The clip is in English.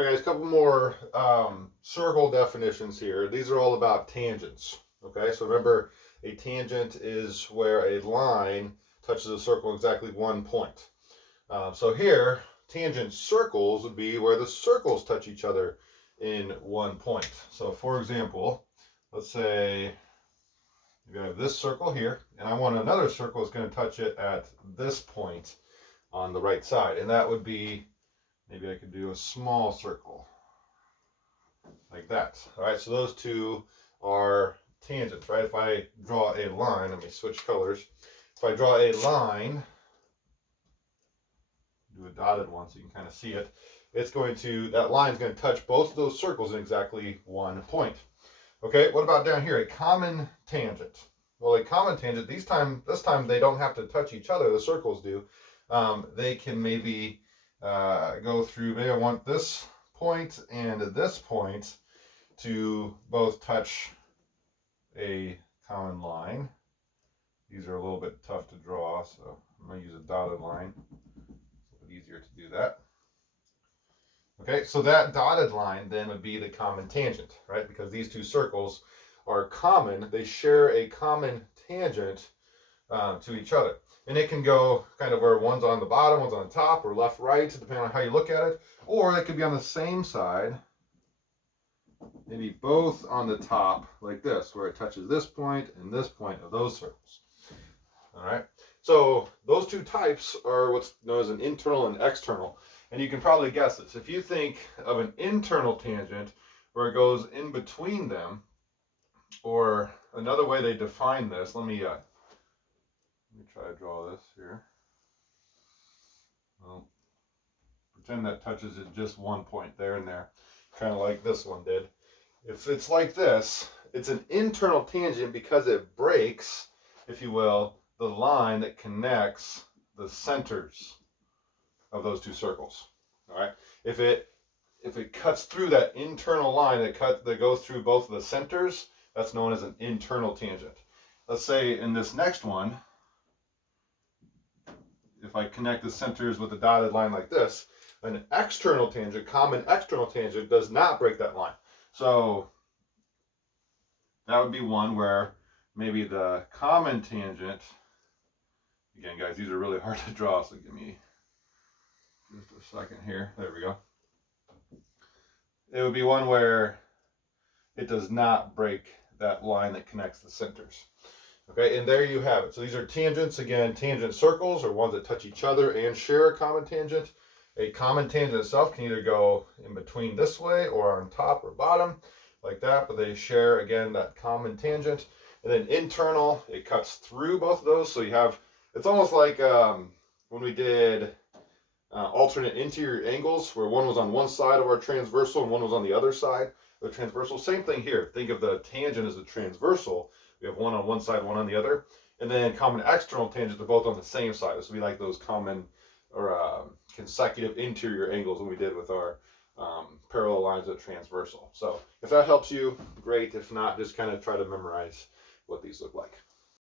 All right, guys, a couple more circle definitions here. These are all about tangents. Okay, so remember, a tangent is where a line touches a circle exactly one point. So here, tangent circles would be where the circles touch each other in one point. So for example, let's say you have this circle here, and I want another circle that's going to touch it at this point on the right side, and that would be, maybe I could do a small circle like that. All right, so those two are tangents, right? If I draw a line, let me switch colors. If I draw a line, do a dotted one so you can kind of see it, it's going to, that line is going to touch both of those circles in exactly one point. Okay, what about down here? A common tangent. Well, a common tangent, this time they don't have to touch each other, the circles do. They can maybe go through, maybe I want this point and this point to both touch a common line. These are a little bit tough to draw, so I'm going to use a dotted line. It's a bit easier to do that. Okay, so that dotted line then would be the common tangent, right? Because these two circles are common, they share a common tangent to each other. And it can go kind of where one's on the bottom, one's on the top, or left, right, depending on how you look at it. Or it could be on the same side, maybe both on the top, like this, where it touches this point and this point of those circles. All right, so those two types are what's known as an internal and external. And you can probably guess this. If you think of an internal tangent where it goes in between them, or another way they define this, let me try to draw this here. Well, pretend that touches at just one point there and there, kind of like this one did. If it's like this, it's an internal tangent because it breaks, if you will, the line that connects the centers of those two circles. All right, if it cuts through that internal line that goes through both of the centers, that's known as an internal tangent. Let's say in this next one, if I connect the centers with a dotted line like this, an external tangent, common external tangent, does not break that line. So that would be one where maybe the common tangent, again guys, these are really hard to draw, so give me just a second here. There we go. It would be one where it does not break that line that connects the centers. Okay, and there you have it. So these are tangents. Again, tangent circles are ones that touch each other and share a common tangent. A common tangent itself can either go in between this way or on top or bottom, like that, but they share, again, that common tangent. And then internal, it cuts through both of those. So you have, it's almost like when we did alternate interior angles, where one was on one side of our transversal and one was on the other side of the transversal. Same thing here. Think of the tangent as a transversal. We have one on one side, one on the other. And then common external tangents are both on the same side. This would be like those common or consecutive interior angles that we did with our parallel lines of transversal. So if that helps you, great. If not, just kind of try to memorize what these look like.